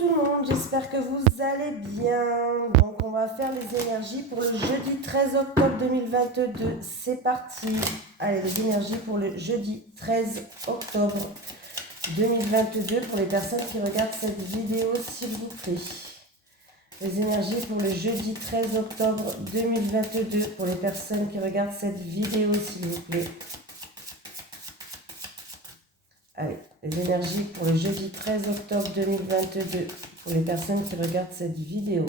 tout le monde, j'espère que vous allez bien. Donc on va faire les énergies pour le jeudi 13 octobre 2022. C'est parti. Allez, les énergies pour le jeudi 13 octobre 2022 pour les personnes qui regardent cette vidéo, s'il vous plaît. Les énergies pour le jeudi 13 octobre 2022 pour les personnes qui regardent cette vidéo, s'il vous plaît. Allez, les énergies pour le jeudi 13 octobre 2022 pour les personnes qui regardent cette vidéo.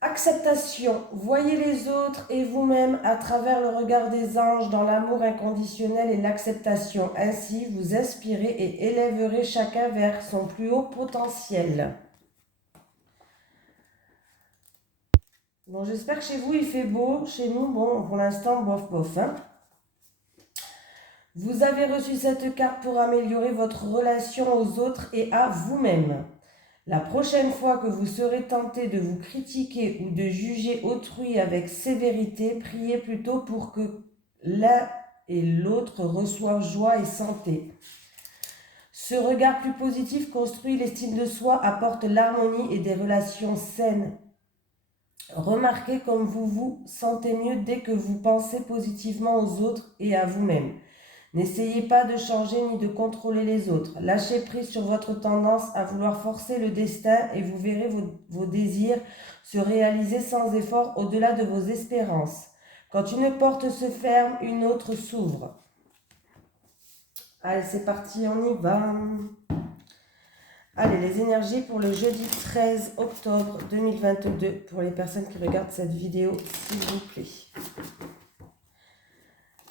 Acceptation. Voyez les autres et vous-même à travers le regard des anges dans l'amour inconditionnel et l'acceptation. Ainsi, vous inspirez et élèverez chacun vers son plus haut potentiel. Bon, j'espère que chez vous, il fait beau. Chez nous, bon, pour l'instant, bof, bof. Hein. Vous avez reçu cette carte pour améliorer votre relation aux autres et à vous-même. La prochaine fois que vous serez tenté de vous critiquer ou de juger autrui avec sévérité, priez plutôt pour que l'un et l'autre reçoivent joie et santé. Ce regard plus positif construit l'estime de soi, apporte l'harmonie et des relations saines. Remarquez comme vous vous sentez mieux dès que vous pensez positivement aux autres et à vous-même. N'essayez pas de changer ni de contrôler les autres. Lâchez prise sur votre tendance à vouloir forcer le destin et vous verrez vos désirs se réaliser sans effort au-delà de vos espérances. Quand une porte se ferme, une autre s'ouvre. Allez, c'est parti, on y va. Allez, les énergies pour le jeudi 13 octobre 2022 pour les personnes qui regardent cette vidéo, s'il vous plaît.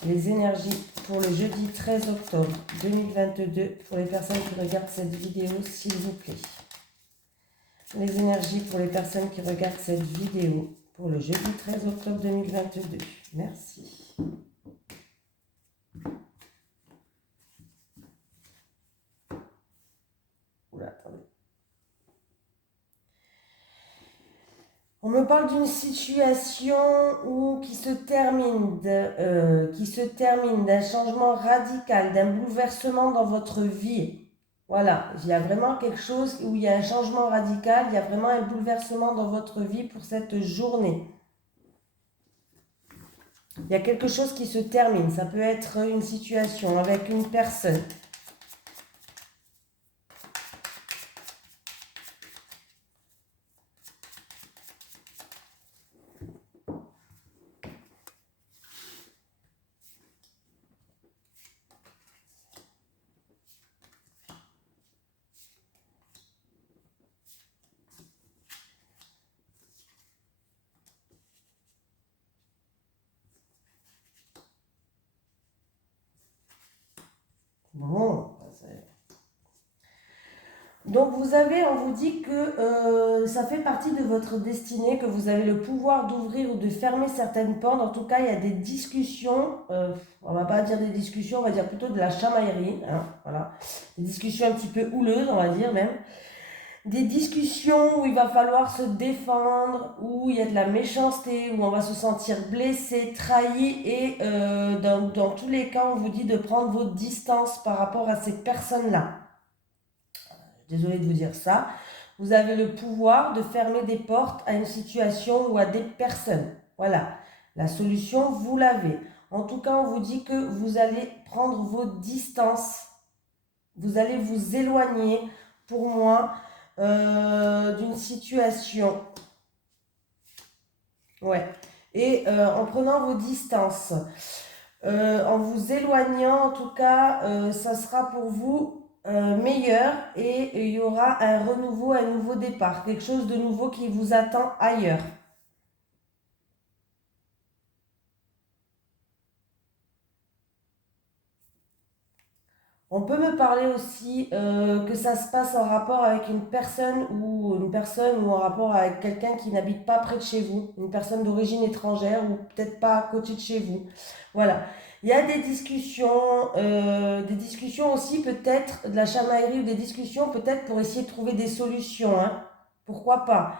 Les énergies pour le jeudi 13 octobre 2022 pour les personnes qui regardent cette vidéo, s'il vous plaît. Les énergies pour les personnes qui regardent cette vidéo pour le jeudi 13 octobre 2022. Merci. Oula, attendez. On me parle d'une situation qui se termine d'un changement radical, d'un bouleversement dans votre vie. Voilà, il y a vraiment quelque chose où il y a un changement radical, il y a vraiment un bouleversement dans votre vie pour cette journée. Il y a quelque chose qui se termine, ça peut être une situation avec une personne. Bon, donc on vous dit que ça fait partie de votre destinée, que vous avez le pouvoir d'ouvrir ou de fermer certaines portes. En tout cas, il y a des discussions, on va pas dire des discussions, on va dire plutôt de la chamaillerie, hein, voilà. Des discussions un petit peu houleuses, on va dire même. Des discussions où il va falloir se défendre, où il y a de la méchanceté, où on va se sentir blessé, trahi, et dans tous les cas, on vous dit de prendre votre distance par rapport à ces personnes-là. Désolée de vous dire ça. Vous avez le pouvoir de fermer des portes à une situation ou à des personnes. Voilà, la solution, vous l'avez. En tout cas, on vous dit que vous allez prendre vos distances. Vous allez vous éloigner, pour moi, d'une situation. Ouais. Et en prenant vos distances, en vous éloignant, en tout cas, ça sera pour vous meilleur, et il y aura un renouveau, un nouveau départ, quelque chose de nouveau qui vous attend ailleurs. On peut me parler aussi que ça se passe en rapport avec une personne ou en rapport avec quelqu'un qui n'habite pas près de chez vous, une personne d'origine étrangère ou peut-être pas à côté de chez vous. Voilà. Il y a des discussions aussi peut-être, de la chamaillerie ou des discussions peut-être pour essayer de trouver des solutions. Hein. Pourquoi pas?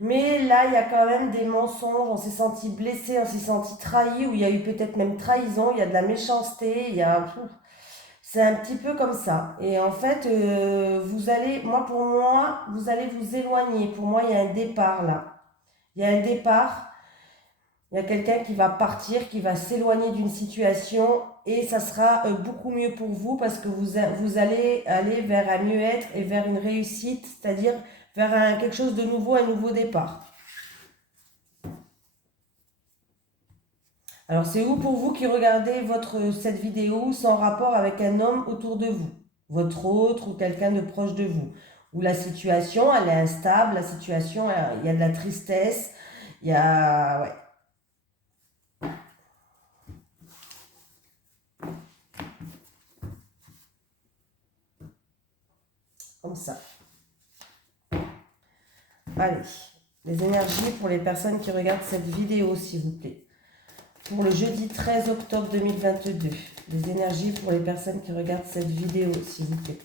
Mais là, il y a quand même des mensonges, on s'est senti blessé, on s'est senti trahi, ou il y a eu peut-être même trahison, il y a de la méchanceté, il y a... C'est un petit peu comme ça. Et en fait, vous allez, moi pour moi, vous allez vous éloigner. Pour moi, il y a un départ là. Il y a un départ. Il y a quelqu'un qui va partir, qui va s'éloigner d'une situation et ça sera beaucoup mieux pour vous parce que vous allez aller vers un mieux-être et vers une réussite, c'est-à-dire vers quelque chose de nouveau, un nouveau départ. Alors c'est où pour vous qui regardez cette vidéo sans rapport avec un homme autour de vous, votre autre ou quelqu'un de proche de vous, où la situation elle est instable, la situation il y a de la tristesse, il y a ouais. Comme ça. Allez, les énergies pour les personnes qui regardent cette vidéo, s'il vous plaît. Pour le jeudi 13 octobre 2022. Les énergies pour les personnes qui regardent cette vidéo, s'il vous plaît.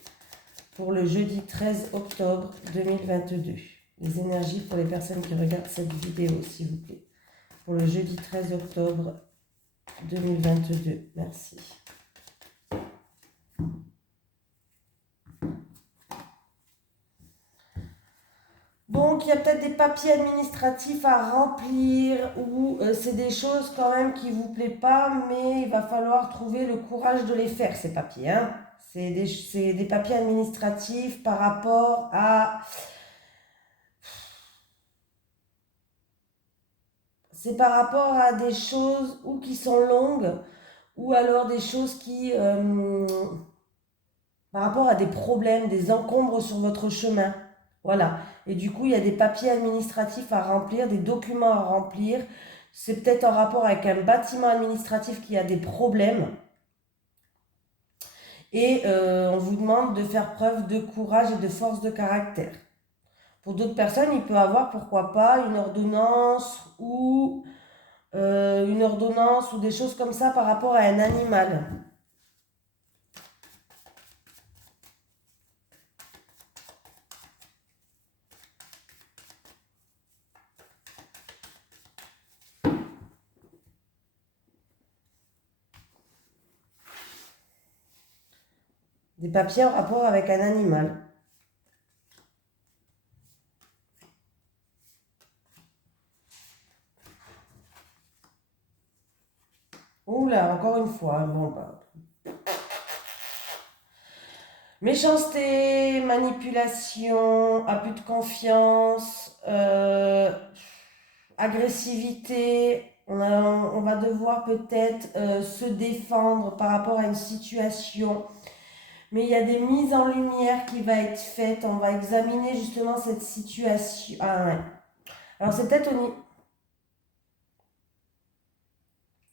Pour le jeudi 13 octobre 2022. Les énergies pour les personnes qui regardent cette vidéo, s'il vous plaît. Pour le jeudi 13 octobre 2022. Merci. Donc, il y a peut-être des papiers administratifs à remplir ou c'est des choses quand même qui ne vous plaisent pas, mais il va falloir trouver le courage de les faire, ces papiers. Hein. C'est des papiers administratifs par rapport à... C'est par rapport à des choses ou qui sont longues ou alors des choses qui... par rapport à des problèmes, des encombres sur votre chemin. Voilà. Et du coup, il y a des papiers administratifs à remplir, des documents à remplir. C'est peut-être en rapport avec un bâtiment administratif qui a des problèmes. Et on vous demande de faire preuve de courage et de force de caractère. Pour d'autres personnes, il peut avoir, pourquoi pas, une ordonnance ou des choses comme ça par rapport à un animal. Des papiers en rapport avec un animal. Oula, encore une fois. Bon, bah. Méchanceté, manipulation, abus de confiance, agressivité. On va devoir peut-être se défendre par rapport à une situation. Mais il y a des mises en lumière qui va être faites. On va examiner justement cette situation. Ah ouais. Alors c'est peut-être au niveau...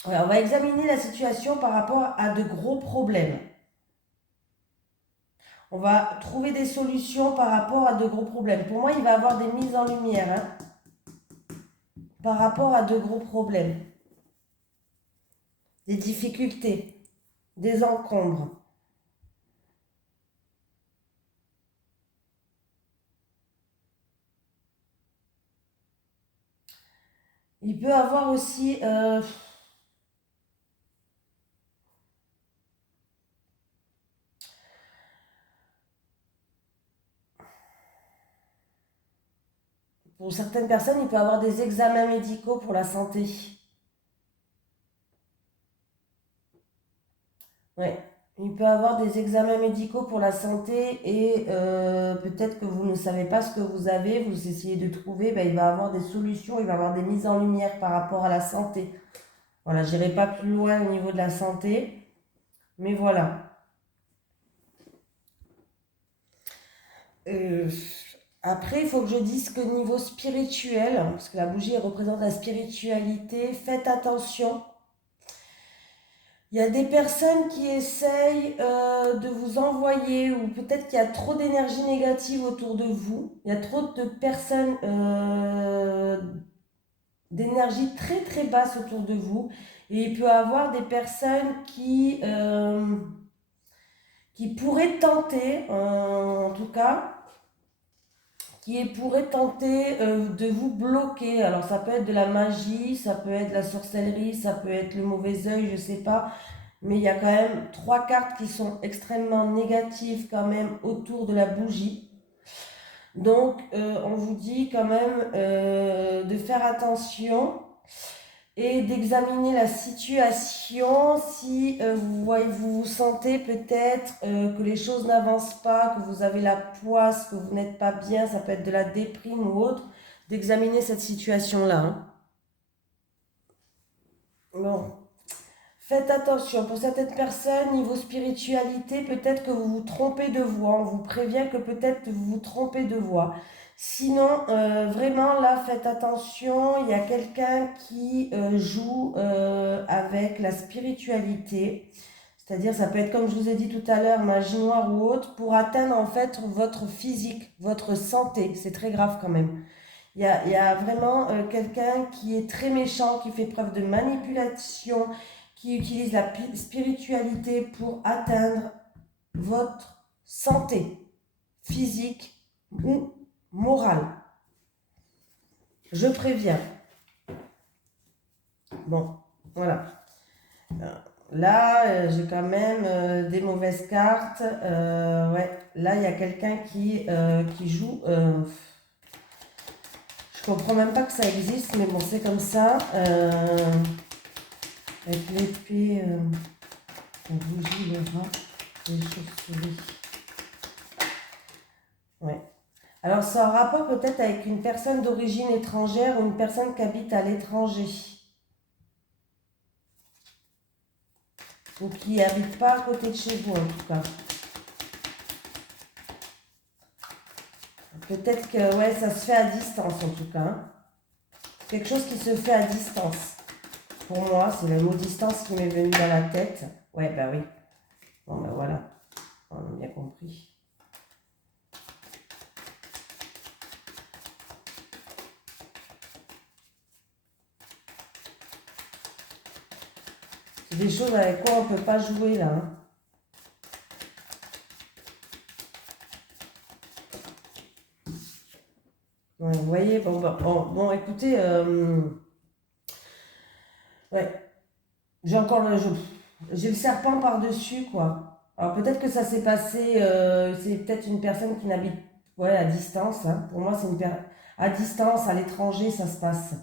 Ouais, on va examiner la situation par rapport à de gros problèmes. On va trouver des solutions par rapport à de gros problèmes. Pour moi, il va y avoir des mises en lumière par rapport à de gros problèmes. Des difficultés, des encombres. Il peut y avoir aussi... pour certaines personnes, il peut y avoir des examens médicaux pour la santé. Ouais. Il peut y avoir des examens médicaux pour la santé et peut-être que vous ne savez pas ce que vous avez, vous essayez de trouver, ben, il va y avoir des solutions, il va y avoir des mises en lumière par rapport à la santé. Voilà, je n'irai pas plus loin au niveau de la santé, mais voilà. Euh, Après, il faut que je dise que niveau spirituel, parce que la bougie elle représente la spiritualité, faites attention. Il y a des personnes qui essayent de vous envoyer, ou peut-être qu'il y a trop d'énergie négative autour de vous. Il y a trop de personnes d'énergie très très basse autour de vous. Et il peut y avoir des personnes qui pourraient tenter, en tout cas, qui pourrait tenter de vous bloquer. Alors ça peut être de la magie, ça peut être de la sorcellerie, ça peut être le mauvais œil, je sais pas. Mais il y a quand même trois cartes qui sont extrêmement négatives quand même autour de la bougie. Donc on vous dit quand même de faire attention et d'examiner la situation si vous vous sentez peut-être que les choses n'avancent pas, que vous avez la poisse, que vous n'êtes pas bien, ça peut être de la déprime ou autre, d'examiner cette situation-là. Hein. Bon, faites attention, pour certaines personnes, niveau spiritualité, peut-être que vous vous trompez de voix, on vous prévient que peut-être vous vous trompez de voix. Sinon, vraiment, là, faites attention, il y a quelqu'un qui joue avec la spiritualité. C'est-à-dire, ça peut être, comme je vous ai dit tout à l'heure, magie noire ou autre, pour atteindre en fait votre physique, votre santé. C'est très grave quand même. Il y a vraiment quelqu'un qui est très méchant, qui fait preuve de manipulation, qui utilise la spiritualité pour atteindre votre santé physique ou morale. Je préviens. Bon, voilà. Là, j'ai quand même des mauvaises cartes. Ouais, là, il y a quelqu'un qui joue. Je comprends même pas que ça existe, mais bon, c'est comme ça. Avec l'épée, la bougie, le rat, les chauves-souris. Ouais. Alors, ça a un rapport peut-être avec une personne d'origine étrangère ou une personne qui habite à l'étranger. Ou qui n'habite pas à côté de chez vous, en tout cas. Peut-être que, ouais, ça se fait à distance, en tout cas. Hein. Quelque chose qui se fait à distance. Pour moi, c'est le mot distance qui m'est venu dans la tête. Ouais, bah oui. Bon, ben voilà. On a bien compris. C'est des choses avec quoi on ne peut pas jouer, là. Hein. Ouais, vous voyez, bon, écoutez, ouais, j'ai le serpent par-dessus, quoi. Alors peut-être que ça s'est passé, c'est peut-être une personne qui n'habite, ouais, à distance. Hein. Pour moi, c'est à distance, à l'étranger, ça se passe.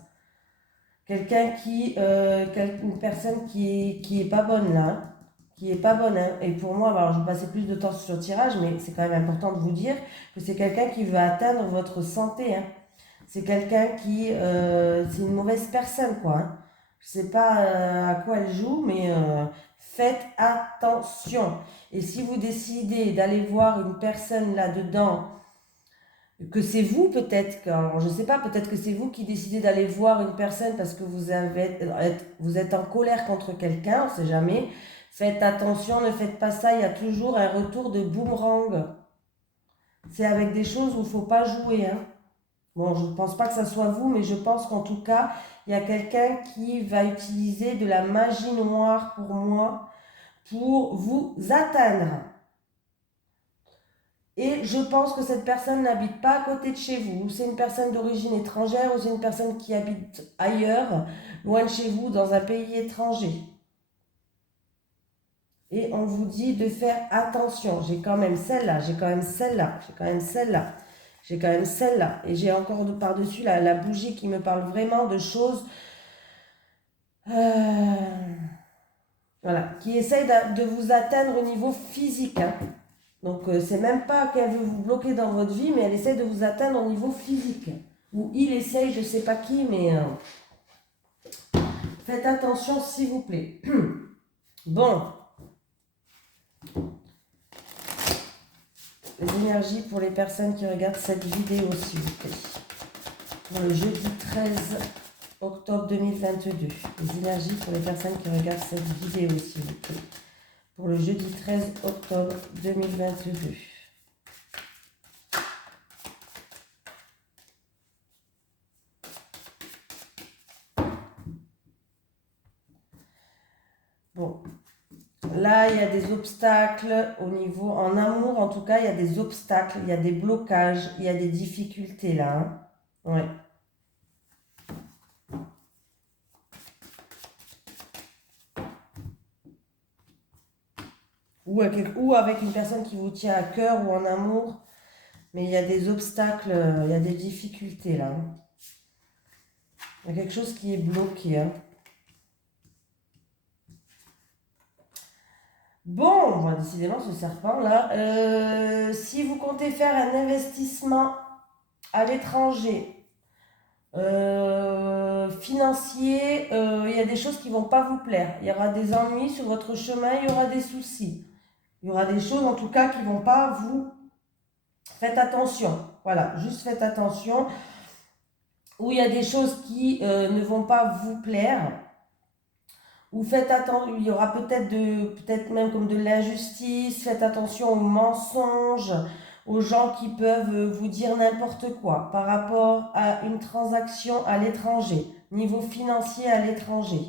Quelqu'un une personne qui est pas bonne là, hein. Qui est pas bonne. Hein. Et pour moi, alors je vais passer plus de temps sur le tirage, mais c'est quand même important de vous dire que c'est quelqu'un qui veut atteindre votre santé. Hein. C'est quelqu'un c'est une mauvaise personne, quoi. Hein. Je sais pas à quoi elle joue, mais faites attention. Et si vous décidez d'aller voir une personne là-dedans, que c'est vous peut-être, alors je sais pas, peut-être que c'est vous qui décidez d'aller voir une personne parce que vous êtes en colère contre quelqu'un, on sait jamais. Faites attention, ne faites pas ça, il y a toujours un retour de boomerang. C'est avec des choses où il ne faut pas jouer, hein. Bon, je ne pense pas que ça soit vous, mais je pense qu'en tout cas, il y a quelqu'un qui va utiliser de la magie noire pour moi, pour vous atteindre. Et je pense que cette personne n'habite pas à côté de chez vous. C'est une personne d'origine étrangère ou c'est une personne qui habite ailleurs, loin de chez vous, dans un pays étranger. Et on vous dit de faire attention. J'ai quand même celle-là, j'ai quand même celle-là, j'ai quand même celle-là, j'ai quand même celle-là. Et j'ai encore par-dessus la bougie qui me parle vraiment de choses voilà, qui essaye de vous atteindre au niveau physique. Hein. Donc, c'est même pas qu'elle veut vous bloquer dans votre vie, mais elle essaie de vous atteindre au niveau physique. Ou il essaye, je sais pas qui, mais faites attention s'il vous plaît. Bon. Les énergies pour les personnes qui regardent cette vidéo, s'il vous plaît. Pour le jeudi 13 octobre 2022. Les énergies pour les personnes qui regardent cette vidéo, s'il vous plaît. Pour le jeudi 13 octobre 2022. Bon, Là, il y a des obstacles au niveau, en amour en tout cas, il y a des obstacles, il y a des blocages, il y a des difficultés là. Hein. Ouais. Ou avec une personne qui vous tient à cœur ou en amour, mais il y a des obstacles, il y a des difficultés là. Hein. Il y a quelque chose qui est bloqué. Hein. Bon, décidément ce serpent là. Si vous comptez faire un investissement à l'étranger, financier, il y a des choses qui vont pas vous plaire. Il y aura des ennuis sur votre chemin, il y aura des soucis. Il y aura des choses en tout cas qui vont pas vous... Faites attention. Voilà, juste faites attention. Ou il y a des choses qui ne vont pas vous plaire. Ou faites attention, il y aura peut-être même comme de l'injustice. Faites attention aux mensonges, aux gens qui peuvent vous dire n'importe quoi par rapport à une transaction à l'étranger, niveau financier à l'étranger.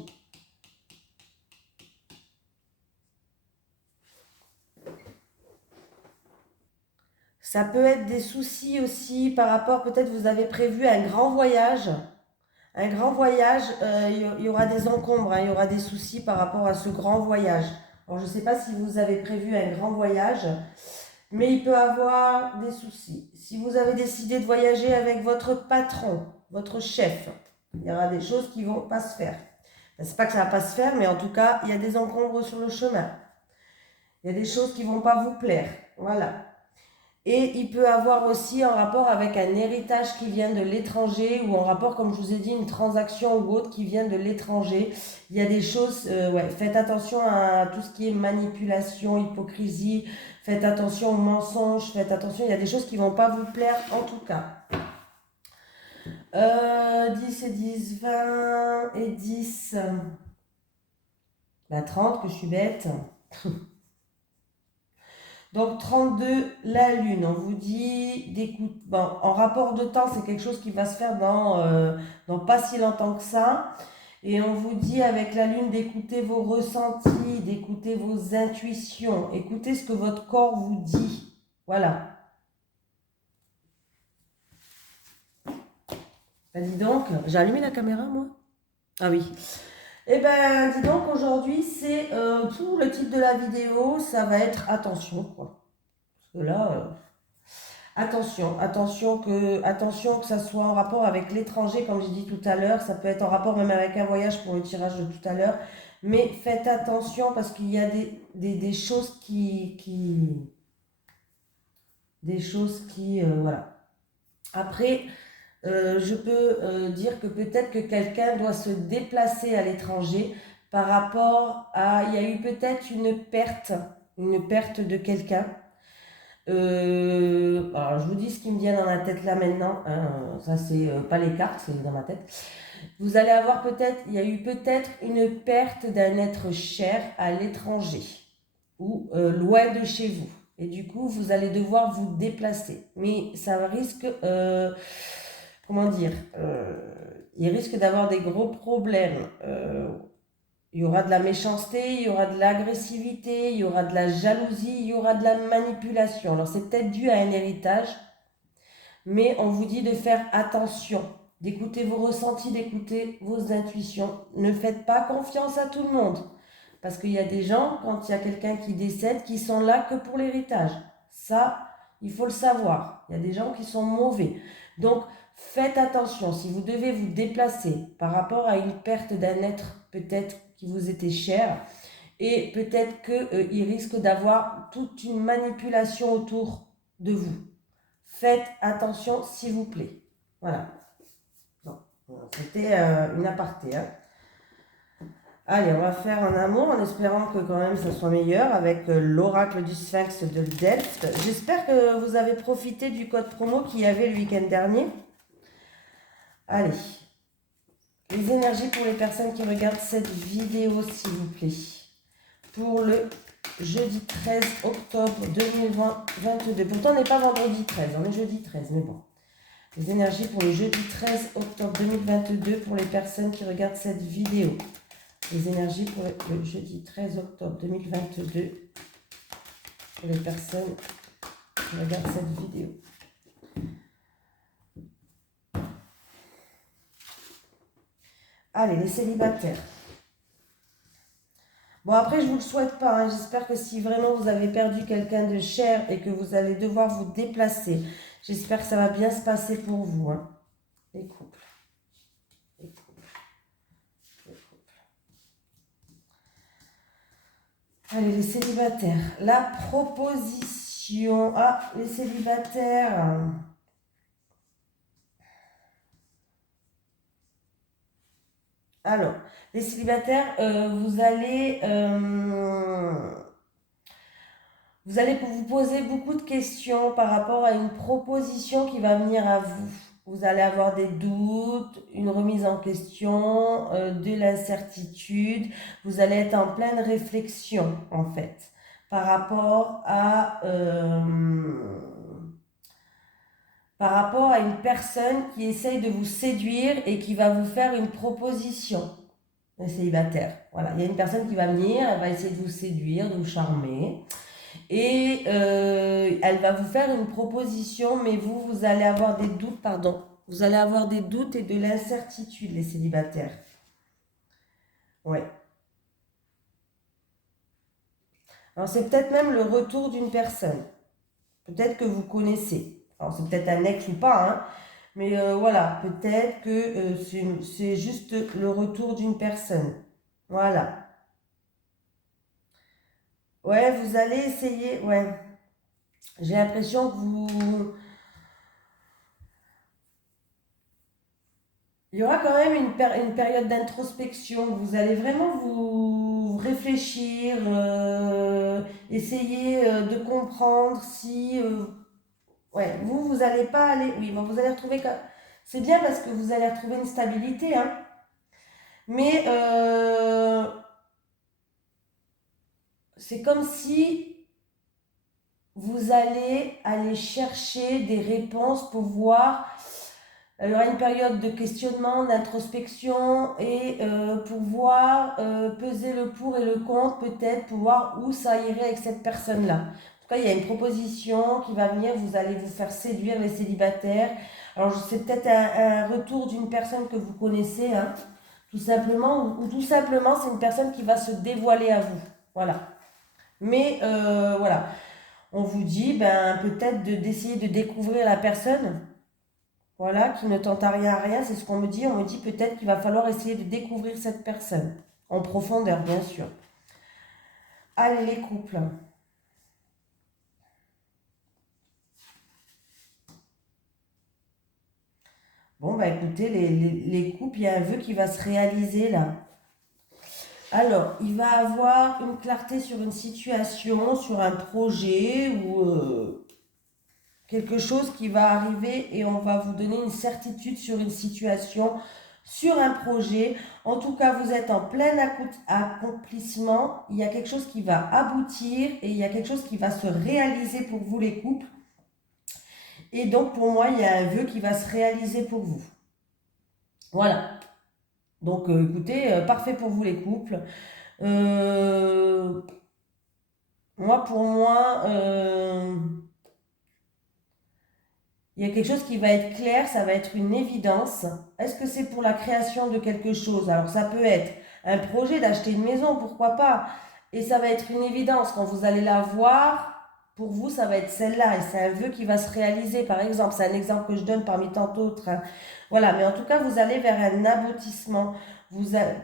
Ça peut être des soucis aussi par rapport, peut-être vous avez prévu un grand voyage. Un grand voyage, il y aura des encombres, hein, il y aura des soucis par rapport à ce grand voyage. Alors je ne sais pas si vous avez prévu un grand voyage, mais il peut avoir des soucis. Si vous avez décidé de voyager avec votre patron, votre chef, il y aura des choses qui ne vont pas se faire. C'est pas que ça ne va pas se faire, mais en tout cas, il y a des encombres sur le chemin. Il y a des choses qui ne vont pas vous plaire. Voilà. Et il peut avoir aussi un rapport avec un héritage qui vient de l'étranger ou en rapport, comme je vous ai dit, une transaction ou autre qui vient de l'étranger. Il y a des choses, ouais, faites attention à tout ce qui est manipulation, hypocrisie, faites attention aux mensonges, faites attention, il y a des choses qui ne vont pas vous plaire en tout cas. 10 et 10, 20 et 10, 30 que je suis bête. Donc 32, la lune, on vous dit d'écoute. Bon, en rapport de temps, c'est quelque chose qui va se faire dans pas si longtemps que ça. Et on vous dit avec la lune d'écouter vos ressentis, d'écouter vos intuitions, écoutez ce que votre corps vous dit. Voilà. Ben dis donc, j'ai allumé la caméra moi? Ah oui. Eh ben, dis donc, aujourd'hui, c'est tout le titre de la vidéo, ça va être attention, quoi. Parce que là, attention que ça soit en rapport avec l'étranger, comme j'ai dit tout à l'heure, ça peut être en rapport même avec un voyage pour le tirage de tout à l'heure, mais faites attention parce qu'il y a des choses qui, voilà. Après, je peux dire que peut-être que quelqu'un doit se déplacer à l'étranger par rapport à, il y a eu peut-être une perte de quelqu'un. Alors je vous dis ce qui me vient dans la tête là maintenant, hein, ça c'est pas les cartes, c'est dans ma tête. Vous allez avoir il y a eu peut-être une perte d'un être cher à l'étranger ou loin de chez vous. Et du coup, vous allez devoir vous déplacer. Mais ça risque, comment dire, il risque d'avoir des gros problèmes. Il y aura de la méchanceté, il y aura de l'agressivité, il y aura de la jalousie, il y aura de la manipulation. Alors c'est peut-être dû à un héritage, mais on vous dit de faire attention, d'écouter vos ressentis, d'écouter vos intuitions. Ne faites pas confiance à tout le monde. Parce qu'il y a des gens, quand il y a quelqu'un qui décède, qui sont là que pour l'héritage. Ça, il faut le savoir. Il y a des gens qui sont mauvais. Donc, faites attention. Si vous devez vous déplacer par rapport à une perte d'un être peut-être qui vous était cher, et peut-être qu'il risque d'avoir toute une manipulation autour de vous. Faites attention, s'il vous plaît. Voilà. C'était une aparté, hein. Allez, on va faire un amour en espérant que quand même ça soit meilleur avec l'oracle du Sphinx de Delft. J'espère que vous avez profité du code promo qu'il y avait le week-end dernier. Allez, les énergies pour les personnes qui regardent cette vidéo, s'il vous plaît. Pour le jeudi 13 octobre 2022. Pourtant, on n'est pas vendredi 13, on est jeudi 13, mais bon. Les énergies pour le jeudi 13 octobre 2022 pour les personnes qui regardent cette vidéo. Les énergies pour le jeudi 13 octobre 2022 pour les personnes qui regardent cette vidéo. Allez, les célibataires. Bon, après, je ne vous le souhaite pas. Hein. J'espère que si vraiment vous avez perdu quelqu'un de cher et que vous allez devoir vous déplacer, j'espère que ça va bien se passer pour vous. Hein. Les couples. Les couples. Les couples. Allez, les célibataires. La proposition. Ah, les célibataires. Alors, les célibataires, vous allez vous poser beaucoup de questions par rapport à une proposition qui va venir à vous. Vous allez avoir des doutes, une remise en question, de l'incertitude. Vous allez être en pleine réflexion, en fait, par rapport à une personne qui essaye de vous séduire et qui va vous faire une proposition. Les célibataires. Voilà, il y a une personne qui va venir, elle va essayer de vous séduire, de vous charmer. Et elle va vous faire une proposition, mais vous allez avoir des doutes, pardon. Vous allez avoir des doutes et de l'incertitude, les célibataires. Ouais. Alors, c'est peut-être même le retour d'une personne. Peut-être que vous connaissez. Alors, c'est peut-être un ex ou pas, hein. Mais voilà, peut-être que c'est juste le retour d'une personne. Voilà. Ouais, vous allez essayer, ouais. J'ai l'impression que vous... Il y aura quand même une période d'introspection. Vous allez vraiment vous réfléchir, essayer de comprendre si... ouais, vous n'allez pas aller... Oui, bon, vous allez retrouver... C'est bien parce que vous allez retrouver une stabilité, hein. Mais c'est comme si vous allez aller chercher des réponses pour voir. Il y aura une période de questionnement, d'introspection et pour voir, peser le pour et le contre, peut-être pour voir où ça irait avec cette personne-là. En tout cas, il y a une proposition qui va venir, vous allez vous faire séduire les célibataires. Alors, c'est peut-être un retour d'une personne que vous connaissez, hein, tout simplement, ou tout simplement, c'est une personne qui va se dévoiler à vous. Voilà. Mais voilà, on vous dit ben, peut-être d'essayer de découvrir la personne. Voilà, qui ne tente à rien, c'est ce qu'on me dit. On me dit peut-être qu'il va falloir essayer de découvrir cette personne, en profondeur, bien sûr. Allez, les couples. Bon, bah écoutez, les couples, il y a un vœu qui va se réaliser là. Alors, il va avoir une clarté sur une situation, sur un projet ou quelque chose qui va arriver et on va vous donner une certitude sur une situation, sur un projet. En tout cas, vous êtes en plein accomplissement. Il y a quelque chose qui va aboutir et il y a quelque chose qui va se réaliser pour vous les couples. Et donc, pour moi, il y a un vœu qui va se réaliser pour vous. Voilà. Donc, écoutez, parfait pour vous les couples. Moi, pour moi... il y a quelque chose qui va être clair, ça va être une évidence. Est-ce que c'est pour la création de quelque chose? Alors ça peut être un projet d'acheter une maison, pourquoi pas? Et ça va être une évidence. Quand vous allez la voir, pour vous, ça va être celle-là. Et c'est un vœu qui va se réaliser, par exemple. C'est un exemple que je donne parmi tant d'autres. Hein. Voilà, mais en tout cas, vous allez vers un aboutissement.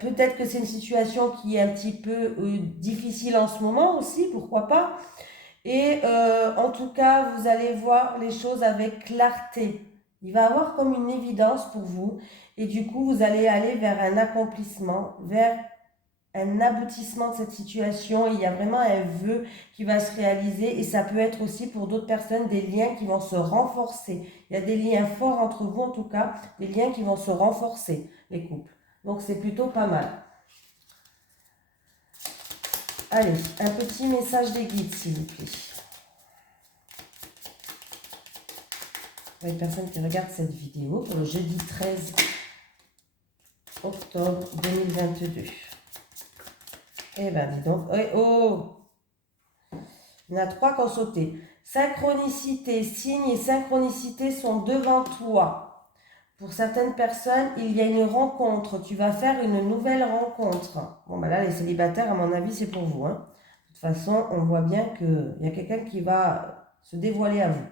Peut-être que c'est une situation qui est un petit peu difficile en ce moment aussi, pourquoi pas? Et en tout cas, vous allez voir les choses avec clarté. Il va y avoir comme une évidence pour vous. Et du coup, vous allez aller vers un accomplissement, vers un aboutissement de cette situation. Il y a vraiment un vœu qui va se réaliser. Et ça peut être aussi pour d'autres personnes des liens qui vont se renforcer. Il y a des liens forts entre vous, en tout cas, des liens qui vont se renforcer, les couples. Donc, c'est plutôt pas mal. Allez, un petit message des guides, s'il vous plaît. Pour les personnes qui regardent cette vidéo, pour le jeudi 13 octobre 2022. Eh ben, dis donc. Oh, il y en a 3 qui ont sauté. Synchronicité, signe et synchronicité sont devant toi. Pour certaines personnes, il y a une rencontre. Tu vas faire une nouvelle rencontre. Bon, ben là, les célibataires, à mon avis, c'est pour vous, hein. De toute façon, on voit bien qu'il y a quelqu'un qui va se dévoiler à vous.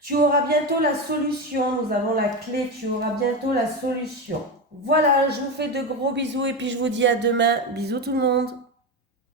Tu auras bientôt la solution. Nous avons la clé. Tu auras bientôt la solution. Voilà, je vous fais de gros bisous et puis je vous dis à demain. Bisous tout le monde.